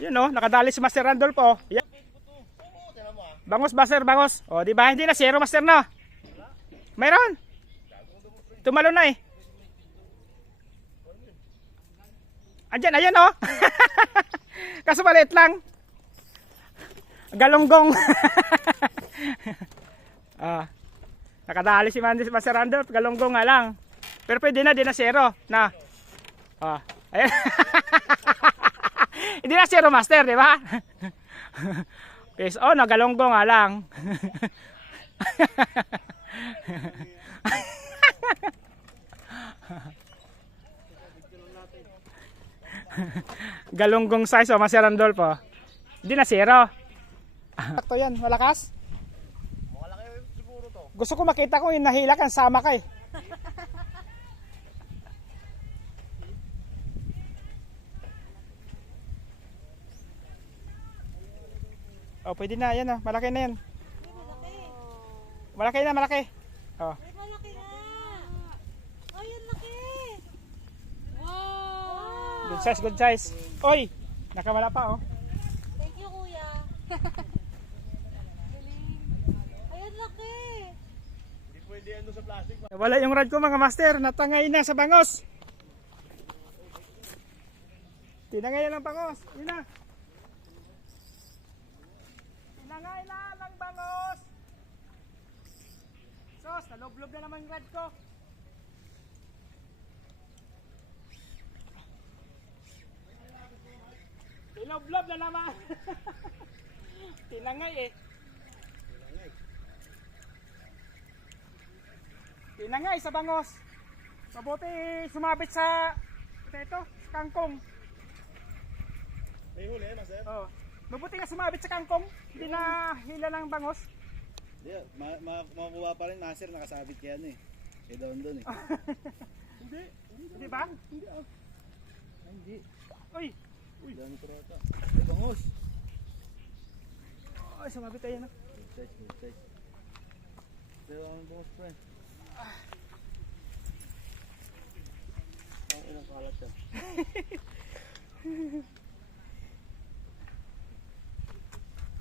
Yun oh, nakadali si Master Randolph oh. Yan. Bangos Master, bangos. Oh, di ba? Hindi na zero Master no. Mayroon. Tumalo na eh. Andiyan, ayan oh. Kaso maliit lang. Galunggong. Ah. Nakadali si Master Randolph, galunggong nga lang. Pero pwede na, di na zero. Na. Ah. Ayan. Hindi na zero Master, di ba? Yes, oh, nagalonggong nga lang. Galunggong size, oh, Master Randolph, oh. Hindi na zero. Ito yan, malakas? Malaki siguro to. Gusto ko makita kung yung nahila kan sama ka eh. Oh, pwede na, yan ah. Malaki na yan. Malaki na, malaki. Oh. Ay, malaki nga. Oh, yan laki. Wow. Good size, good size. Oy, nakamala pa oh. Thank you, kuya. Galing. Ayan, laki. Hindi pwede yan doon sa plastic. Wala yung rod ko mga master. Natangay na sa bangos. Tinangay na ng bangos. Yun na. Tinangay na ng bangos. Sos, naloblob na naman yung rod ko. Tinoblob na naman. Tinangay eh. Tinangay sa bangos. Mabuti sumabit sa ito, kangkong. May huli, Master? Oh. Mabuti nga sumabit sa kangkong. Hindi na hila ng bangos. Hindi, makuha pa rin, Master. Nakasabit yan eh. Eh, doon eh. Hindi. Hindi ba? Hindi. Oh. Hindi. Uy. Uy, dami ko rata. Ay, bangos. Ay, sumabit tayo na. Good size, good size. Pero ang bangos, friend. Ang ilang kalat yan.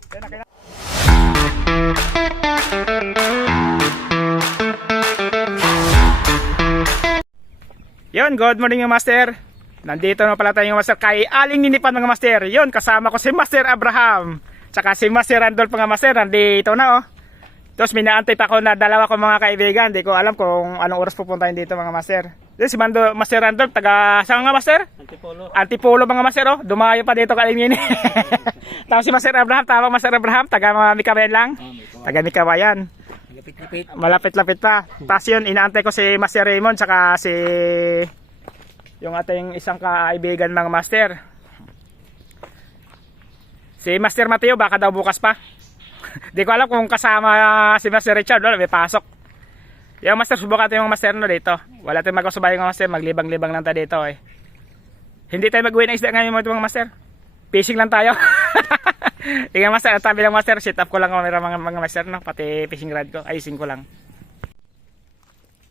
Yan na kaya. Yun, good morning mga master. Nandito na pala tayo mga master kay Aling Ninipan mga master. Yun, kasama ko si Master Abraham. Tsaka si Master Randolph mga master. Nandito na oh. Tapos minaantay pa ako na dalawa ko mga kaibigan. Hindi ko alam kung anong oras pupuntahin dito mga master. Si Master Randolph, taga saan nga master? Antipolo. Antipolo mga master oh. Dumayo pa dito kay Aling Nini. Tapos si Master Abraham, tama Master Abraham, taga Mikabayan lang. Taga Mikabayan. Lapit-lapit. Malapit-lapit pa. Tapos yun, inaantay ko si Master Raymond saka si yung ating isang kaibigan mga master. Si Master Mateo baka daw bukas pa. Di ko alam kung kasama si Master Richard. Wala, may pasok. Yung master, subukan natin yung master no dito. Wala tayong magkasubay ng master. Maglibang-libang lang tayo dito eh. Hindi tayo mag-uwi ng isda ngayon mga master. Fishing lang tayo. Tingnan master, at tabi lang master. Sit up ko lang mga master no. Pati fishing rod ko. Ayusin ko lang.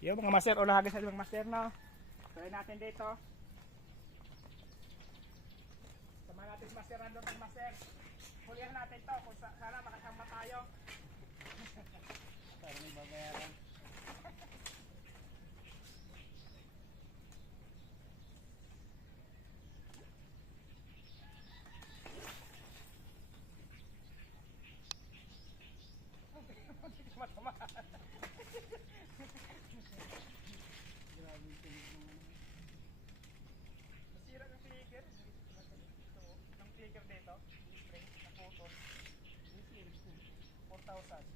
Yung mga master, ulahagis sa mga master no. Try natin dito. Sama natin si Master Randolph ng master. Hulihan natin to kung sana makasama tayo. Sana may babayaran. Masira ng clicker. Ng clicker dito. Na photo. 4,000.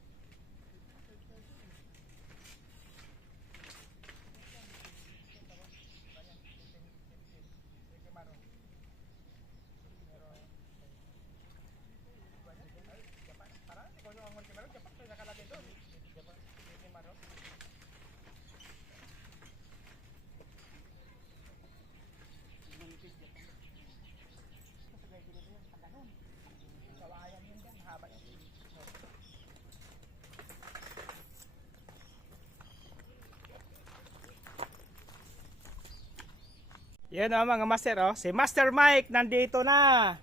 Yan o mga master oh. Si Master Mike nandito na.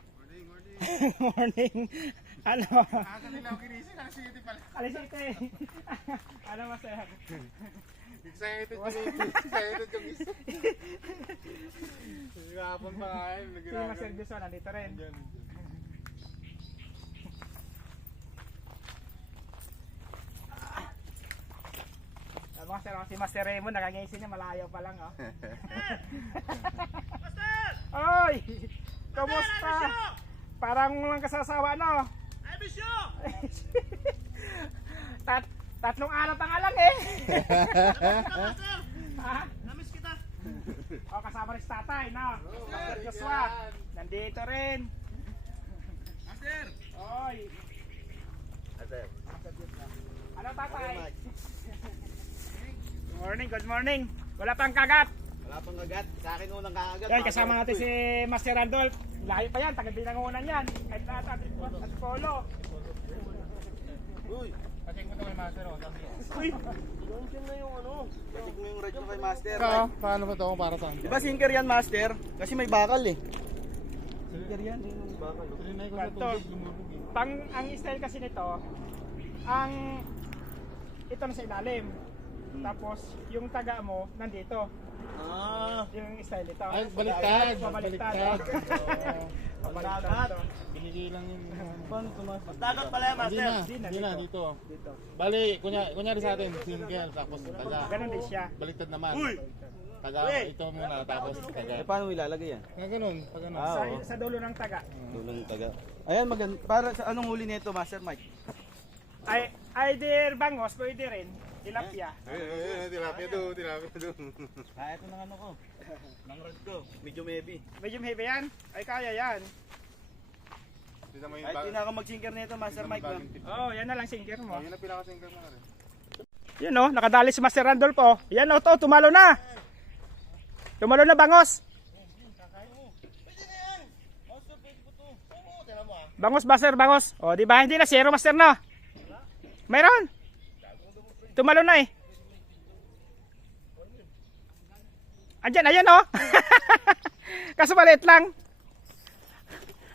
Morning. Ano? Aga nila ako ginising, alas 7 pala. Alis ito eh. Ano master? Excited kami. Hapon pa kain, Si Master Dison nandito rin. Master, si Master Raymond nakangising niya malayo pa lang oh. Master! Oy! Kamusta? Parang lang kasasawa no? I miss you! Tatlong araw pa nga lang eh. Ha? Namiss kita. O kasama rin si tatay no? Master Joshua. Nandito rin. Master! Oy! Master. Ano tatay? Good morning. Wala pang kagat. Wala pang kagat. Sa akin unang kakagat. Yan, kasama natin si Master Randolph. Layo pa yan, taga Binangonan yan. Kahit lahat at Polo. Uy! Pacheck mo ito kay Master. Uy! Pacheck mo yung radyo kay Master. Paano ba ito para saan? Di ba sinker yan, Master? Kasi may bakal eh. Sinker yan, yung bakal. Trinay ko sa Kanto. tubig, lumulog eh. Ang style kasi nito, ito na sa ilalim. Tapos yung taga mo nandito. Ah! Yung style nito. Ay, baliktad. Pabaliktad. Baliktad. Pabaliktad. Binigay lang yun. Paano ito, Master? Dagat pala yan, Hindi na, dito. Bali, kunyari sa atin, single, tapos taga. Ganun din siya. Baliktad naman. Taga, ito muna, tapos taga. Paano ilalagay yan? Nga ganun, pag ganun. Ah, Sa, oo. sa dulo ng taga. Tulong taga. Ayan, para sa anong huli nito, Master Mike? Ay, either bangos, pwede rin. Tilapia. Tilapia doon. Ah, ito ng ano ko. Ng rod ko. Medyo heavy. Medyo heavy yan. Ay, kaya yan. Kahit di na ako mag-sinker nito, Master Mike. Oh, yan na lang sinker mo. Yun ang pinakasingkar mo na rin. Yan oh, nakadali si Master Randolph oh. Yan oh, to, tumalo na. Tumalo na bangos. Bangos, Master, bangos. Oh, di ba? Hindi na zero, Master, no? Meron. Tumalo na eh. Andyan, ayan oh. Kaso maliit lang.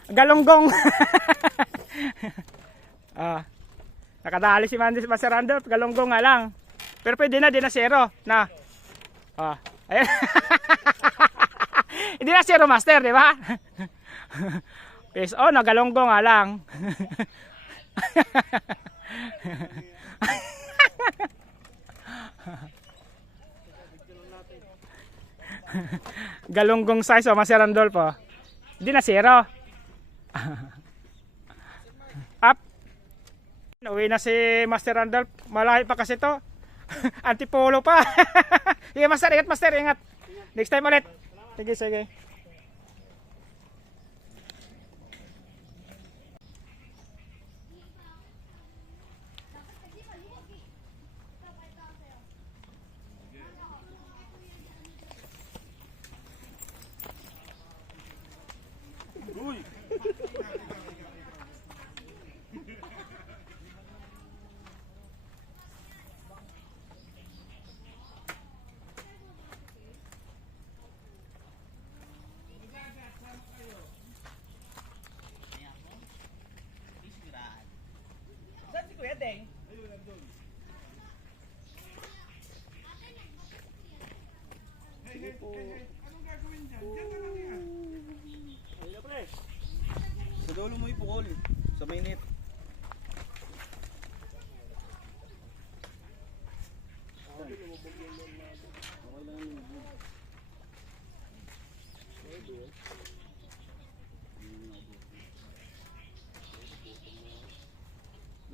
Galonggong. Ah. Nakadali si Master Randolph, galonggong nga lang. Pero pwede na, di na zero. Na. Ah. Ayan. Hindi na zero, Master, di ba? Yes, oh, nagalonggong nga lang. Galonggong size oh, Master Randolph oh. Hindi na zero. Up. Uwi na si Master Randolph. Malayo pa kasi to. Antipolo pa. Sige Master, ingat Master, ingat. Next time ulit. Sige, sige. Uy! Saan si Kuya Deng? Sa dulo mo ipukol. Sa mainit.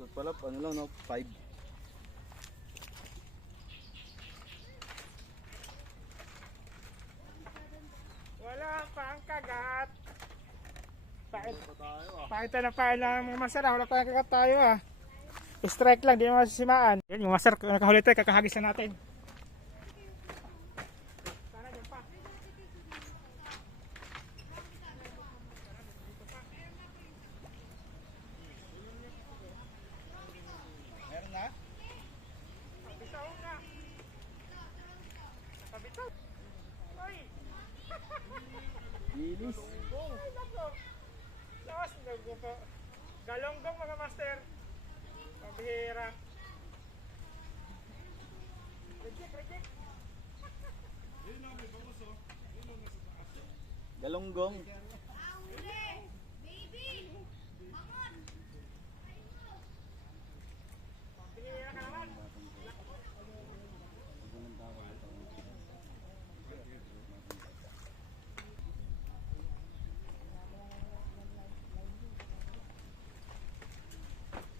Doon pala, ano lang, no? 5. Wala pang kagat. Pakita na pa ng mga master, wala pang kagat tayo ah. Strike lang, di naman masisimaan. Yan yung master, nakahuli tayo, kakahagis na natin. Meron na? Bitaw na. Nakabitaw. Ay! Lilis. Lakas na po. Galonggong mga master. Pabihira. Galonggong. Pabihira ka naman.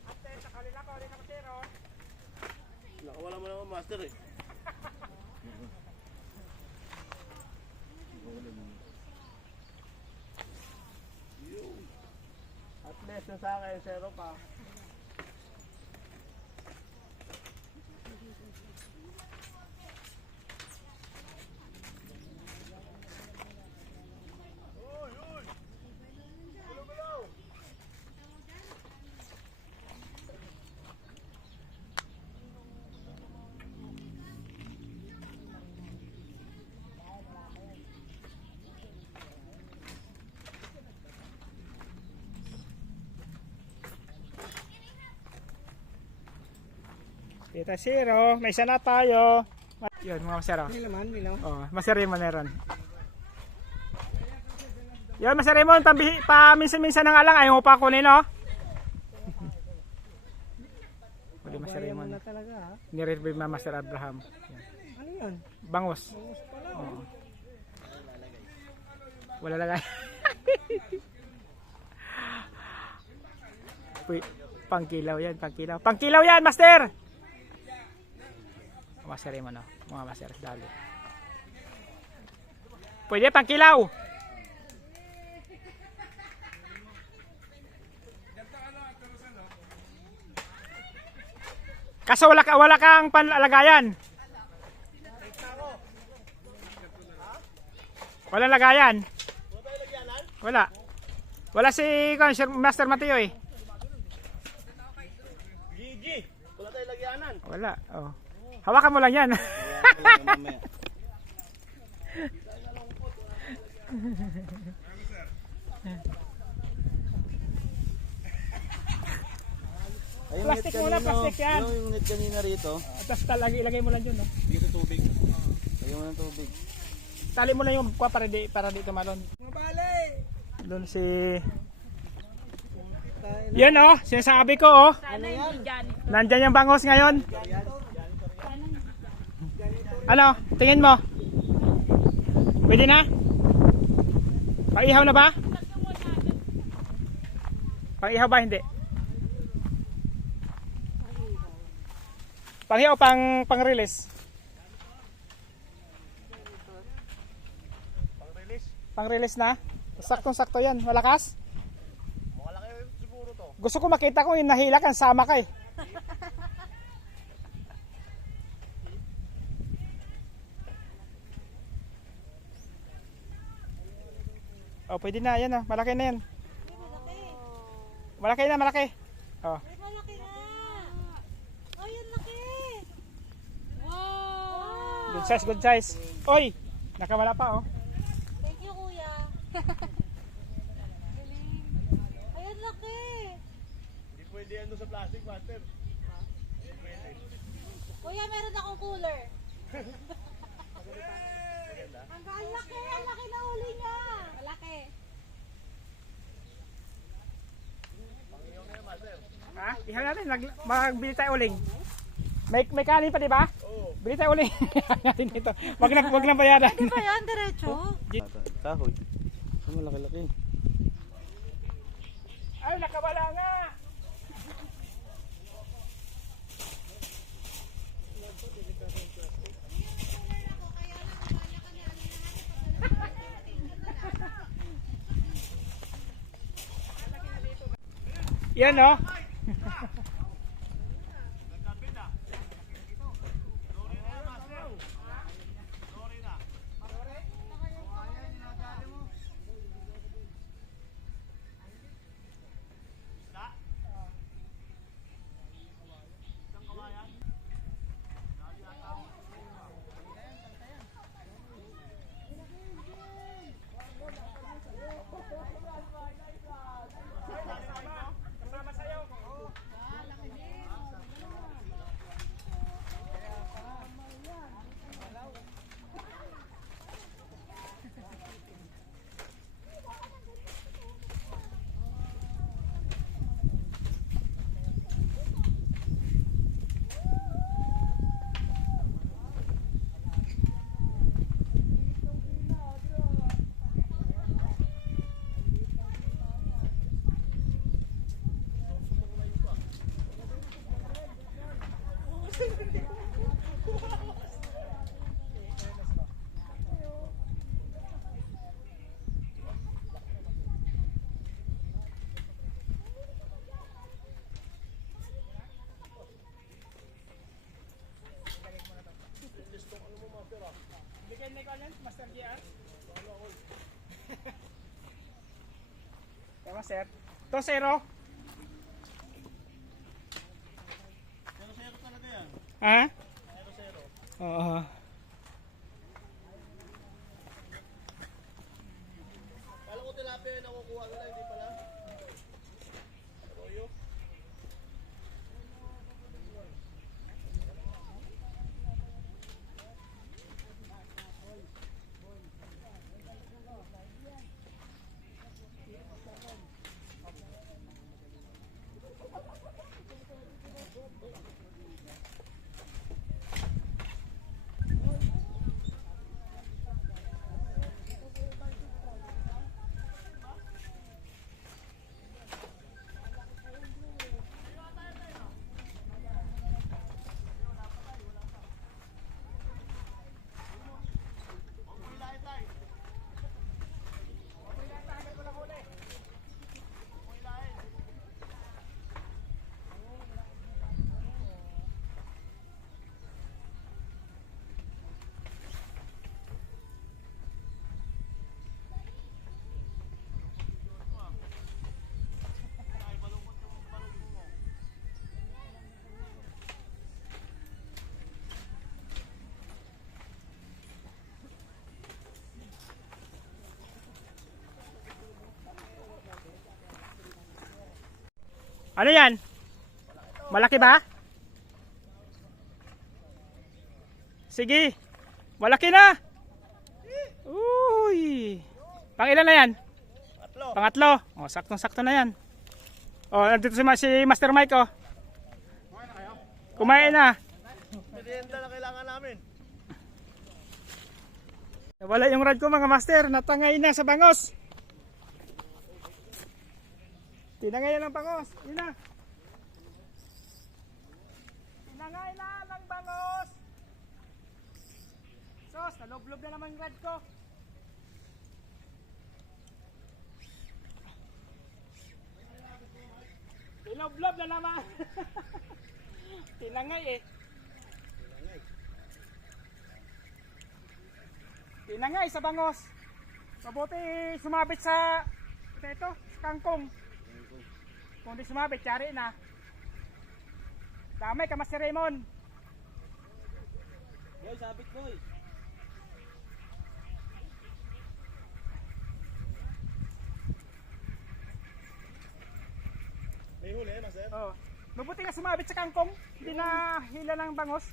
Master, sa kanila ko ulit ang master, oh. Nakawala mo naman master eh. At least na sa akin, 0 pa. Dito zero, may isa na tayo. Yun mga masero. Oh, masero mo na ron. Yun, masero mo, paminsan-minsan na nga lang, ayaw mo pa kunin, oh. Wala masero mo. Ni-revive na Master Abraham. Ano yun? Bangus. Oh. Wala lagay. Uy, pangkilaw yan, pangkilaw. Pangkilaw yan, Master! Master mo, no? Mga master, dali. Pwede pangkilaw. Kaso wala kang panlagayan. Wala lagayan. Wala. Wala si Master Mateo eh. Gigi! Wala tayong lagyanan. Wala. Oh. Hawakan mo lang yan. Ayun, Plastic muna, plastic yan. Yung net kanina rito. Tapos ilagay mo lang dyan, no? Dito tubig. Ayun mo ng tubig. Tali mo lang yung kwa para di tumalon. Doon si... Yan, oh. Sinasabi ko, oh. Nandyan yung bangus ngayon. Ano? Tingin mo? Pwede na? Pang-ihaw na ba? Pang-ihaw ba? Hindi. Pang-ihaw o pang-release? Pang-release na? Saktong-sakto yan. Malakas? Malaki siguro to. Gusto ko makita kung nahila ka, sama ka eh. Oh, pwede na. Yan, oh. Malaki na yan. Malaki na, malaki. Oh. Ay, malaki na. Ay, ang laki. Wow. Good size, good size. Oy, nakamala pa, oh. Thank you, kuya. Ay, ang laki. Hindi pwede yan doon sa plastic, master. Kuya, meron akong cooler. Ang laki na uli niya. Malaki. Ha? Ihaw natin, magbili tayo uling. May kanin pa, di ba? Oo. Bili tayo uling. Natin ito. Wag na bayaran. Ano ba yan? Diretso? Kahoy. Ang malaki-laki. Ay, nakawala nga. Yan, oh. Mga sir. 2-0. Zero talaga yan. Ha? 0-0. Oo. Kala ko tilapia yung nakukuha nila, hindi pala. Royo. Ano yan? Malaki ba? Sige. Malaki na. Uy. Pangilan na yan? Pangatlo. Oh, saktong-sakto na yan. Oh, nandito si Master Mike, oh. Kumain na. Merienda na kailangan namin. Nawala yung rod ko, mga master. Natangay na sa bangos. Tinangay na ng bangos. Yun na. Tinangay na ng bangos. Sos, naloblob na naman yung rod ko. Niloblob na naman. Tinangay eh. Tinangay sa bangos. Mabuti sumabit sa ito, kangkong. Kung di sumabit, yari na. Damay ka, Master Raymond. Boy, sabit boy. May huli eh, master? Oh. Mabuti nga sumabit sa kangkong. Hindi na hila ng bangos.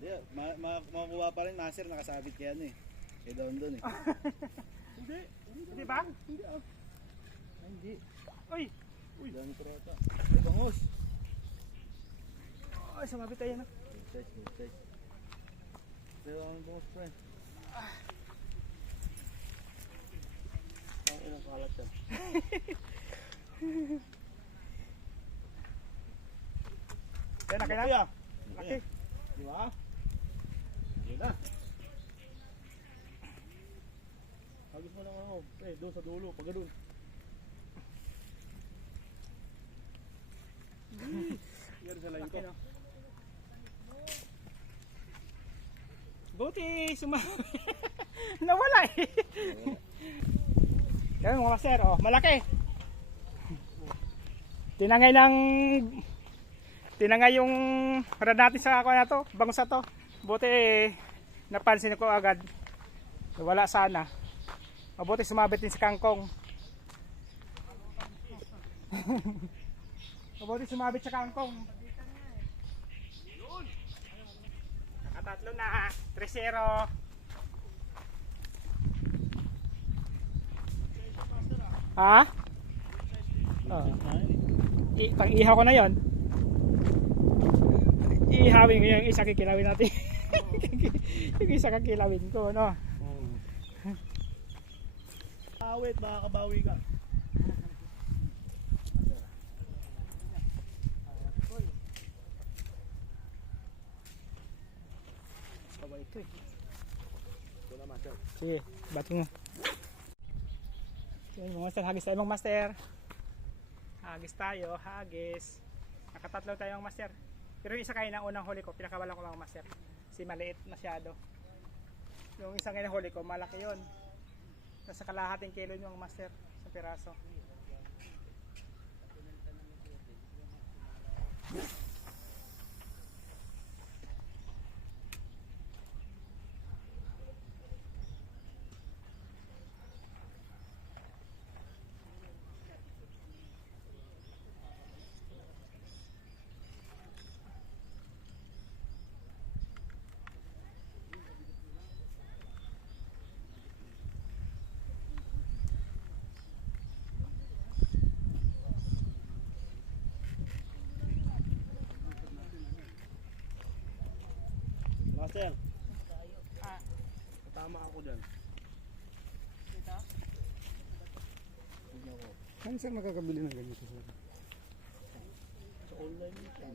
Hindi, makukuha pa rin, master, nakasabit yan eh. Eh doon eh. Hindi. Hindi ba? Hindi ah. Ay, hindi. Uy. Uy, dami ko rata. Ay, bangos. Ay, sumabit tayo na. Good size. Pero ang bangos pre. Ang ilang kalat yan. Kaya na, kaya na. Kuya. Laki. Di ba? Yun na. Hagis mo lang ako. Doon sa dulo. Pag doon. Yan sa line ko. Laki, no? Buti sumabit. Nawala eh. Yan mga master, oh, malaki. Tinangay yung rad natin sa ako na to, bangus na to. Buti napansin ko agad. Wala sana. Mabuti sumabit din sa kangkong. Mabuti sumabit sa kangkong. Nakatatlo na. 3-0. Ha? Oh. Pang-ihaw ko na yon. Ihawin ko yung isa, kikilawin natin. Yung isa kakilawin ko, no? Awit, makakabawi ka. Sawa ito eh. Sige, bati mo. Sige, mga master, hagis tayo mga master. Hagis tayo, hagis. Nakatatlo tayo mga master. Pero yung isa kayo na unang huli ko, pinakawala ko mga master. Si maliit masyado. Yung isang ngayon huli ko, malaki yun. Nasa kalahating kilo yung master sa piraso. master. Ah, Tama ako dyan. dito. Saan sir nakakabili ng ganito sir? Sa online nito.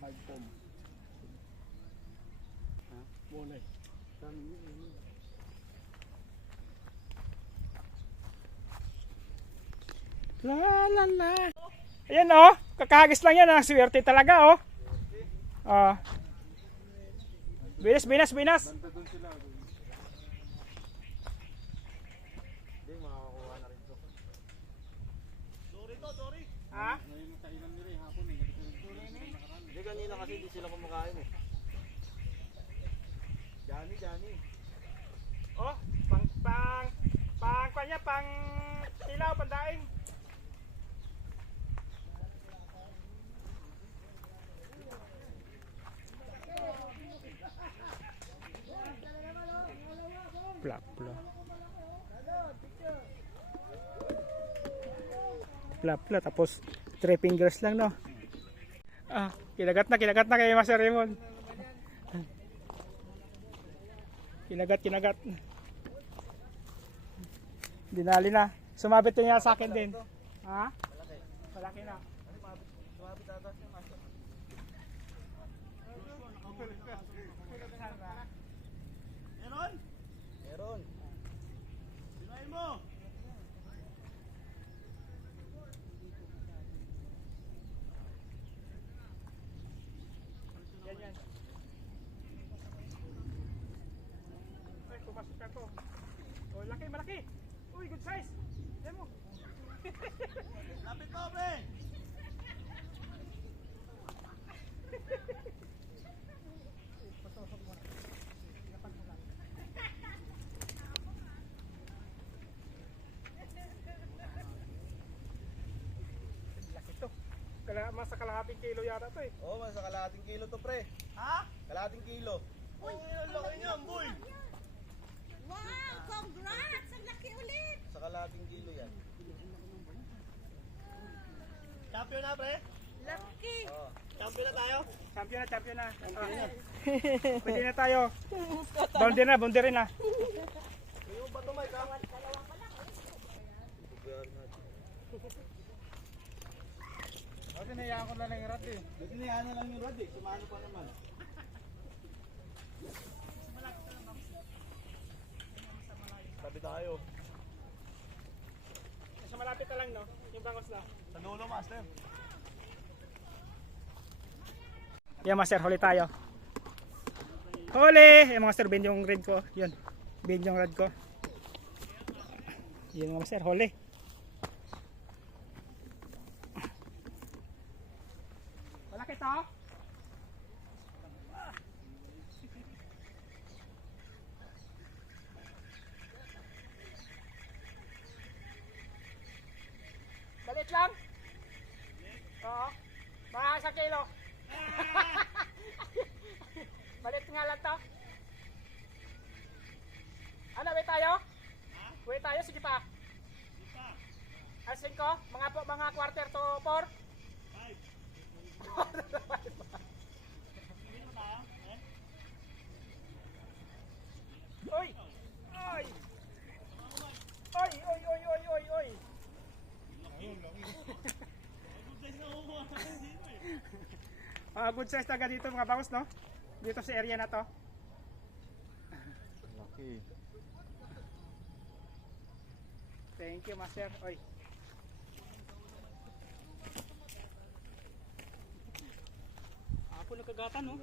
Hard form. Ha? Muna eh. Saan yun? La la la. Ayan oh, kakahagis lang yan, swerte talaga oh. Oh. Binas, binas, binas. Hindi, makakakuha na rin to. Sorry. Ha? Ngayon ang kainan nila eh, hapon eh. Hindi kanina kasi hindi sila kumakain eh. Johnny. Oh, kanya, pang tilaw, pandaing. Plak. Plap, tapos 3 fingers lang, no? Ah, kinagat na kay Master Raymond. Kinagat. Dinali na. Sumabit niya sa akin din. Ha? Malaki na. Meron. Sinayin mo. Yan. Ay, pumasok ka to. Oh, malaki. Uy, good size. Yan mo. Lapit mo, pre. Laki to. Masa kalahating kilo yata to eh. Oo, sa kalahating kilo to, pre. Ha? Kalahating kilo. Uy, ang laki niyan, boy. Wow, congrats! Ang laki ulit! Sa kalahating kilo yan. Champion na, pre? Laki! Oo. Champion na tayo? Champion na. Pwede na tayo. Boundary na. Yung ba ito, Mike, ha? Kasi nayaan ko na lang yung rat eh. Buti na yan na lang yung rod eh. Sumano pa naman. Tabi tayo. Sa malapit na lang, no? Yung bangos na. Sa dulo, master. Yan, Master, huli tayo. Huli! Yung Master, bin yung red ko. Yun. Bin yung red ko. Yun, Master, huli. Malaki to. Balit lang? Oo. Mga 1 kilo. Balit nga lang to. Ano, wait tayo? Wait tayo, sige pa. Asin ko, mga quarter to 4. Oy! Oy! Oy! Good size talaga dito mga bangus, no? Dito sa area na to. Laki. Thank you, Master. Oy. Ako nagkagatan, no?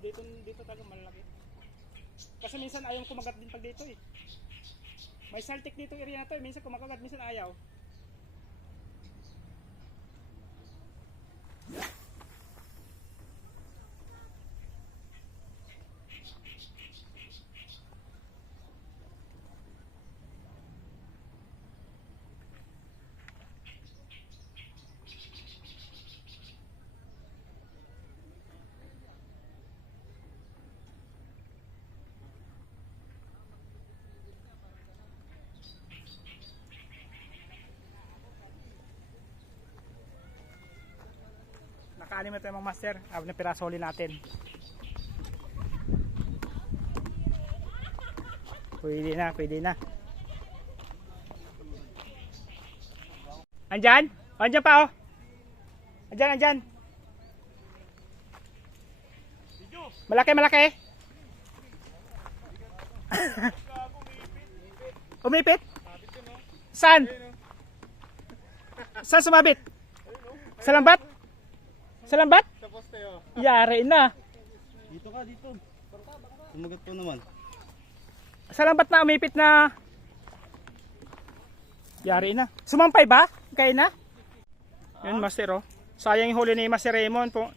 Dito talaga malaki. Kasi minsan ayaw kumagat din pag dito eh. May saltik dito area na to eh. Minsan kumakagat, minsan ayaw. Naka-anim na tayo mga master. Abot na piraso huli natin. Pwede na, pwede na. Andyan? O, andyan pa, oh. Andyan, andyan. Malaki, malaki. Umipit? Saan? Saan sumabit? Sa lambat? Sa lambat? Sa poste, oh. Yari na. Dito ka, dito. Sumagat po naman. Sa lambat na umipit na. Yari na. Sumampay ba? Kaya na? Yun, master, oh. Sayang yung huli ni Master Raymond po.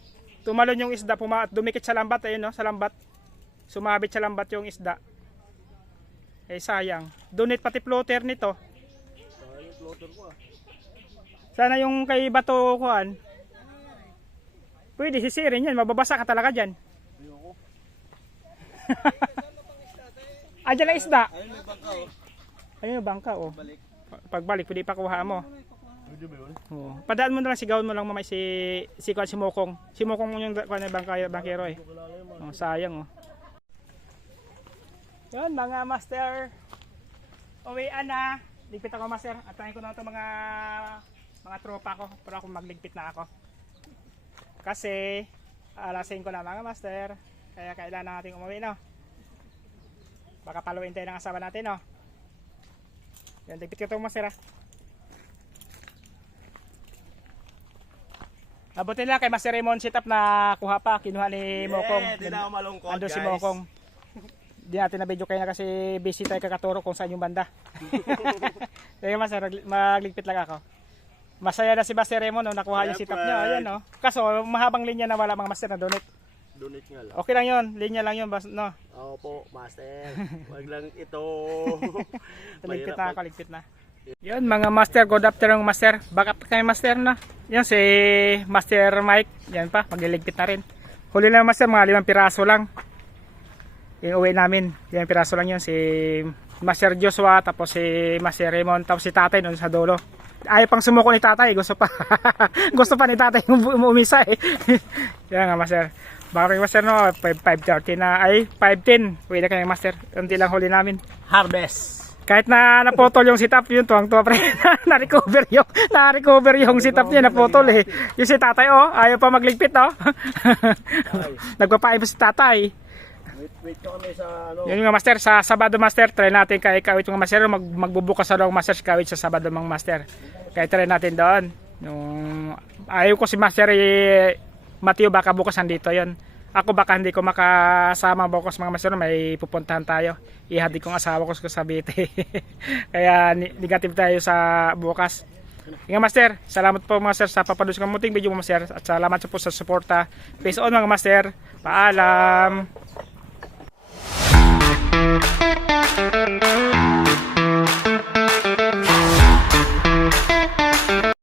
Tumalon yung isda, dumikit sa lambat, ayun, no? Sa lambat. Sumabit sa lambat yung isda. Eh, sayang. Donate pati floater nito. Sana yung kay Bato kuan. Pwede sisirin yan, mababasa ka talaga dyan. Andyan ang isda. Ayun, may bangka, oh. Ayun yung bangka, oh. Balik. Pagbalik, pwede ipakuha mo. Pwede ba yun? Oh. Padaan mo na lang, sigawan mo lang mamay si kuan, si Mokong. Si Mokong yung kuan, bangkero eh. Oh, sayang, oh. Yun, mga master. Uwian na. Ligpit ako, master. Atayin ko na ito mga tropa ko para ako magligpit na ako. Kasi alasin ko na, mga master. Kaya kailangan natin umuwi, no? Baka paluin tayo ng asawa natin, no? Yan, ligpit ko ito, master, ah. Abutin lang kay Master Raymond sit up na kuha pa, kinuha ni Mokong. Hindi na ako malungkot, Ando si guys. Mokong. Di natin na video kayo na kasi busy tayo kakaturo kung saan yung banda. Kaya Master, magligpit lang ako. Masaya na si Master Raymond, no, nakuha yung sit up niya. Ayan, no. Kaso mahabang linya na wala mga master na donate. Donate nga lang. Okay lang yun, linya lang yun, no. Oo po, master. Wag lang ito. Ligpit na ako, ligpit na. Yun mga master, good afternoon master. Back up kay master na. Yan si Master Mike. Yan pa, magliligpit na rin. Huli lang master, mga 5 piraso lang. Yung uwi namin. 5 piraso lang yun. Si Master Joshua, tapos si Master Raymond, tapos si tatay nun sa dulo. Ayaw pang sumuko ni tatay, gusto pa. Gusto pa ni tatay umisa eh. Yan nga master. Baka kay master no, 5:30 na, ay 5:10. Uwi na kay master. Unti lang huli namin. Harvest. Kahit na naputol yung sit-up yun, tuwang-tuwa pre. na-recover yung sit-up niya, naputol eh. Yung si tatay, oh, ayaw pa magligpit, oh. Nagpapain pa si tatay. Wait ko kami sa ano. Yun nga master, sa Sabado master, try natin kay Kawit yung master, magbubukas sa master si Kawit sa Sabado mga master. Kaya try natin doon. Ayaw ko si Master Mateo, baka bukas nandito yon. Ako baka hindi ko makasama bukas mga master, may pupuntahan tayo. Ihati kong asawa ko sa Cavite. Kaya negative tayo sa bukas. Nga master, salamat po master sa papadus ng muting video mo master. At salamat po sa suporta. Peace on mga master. Paalam.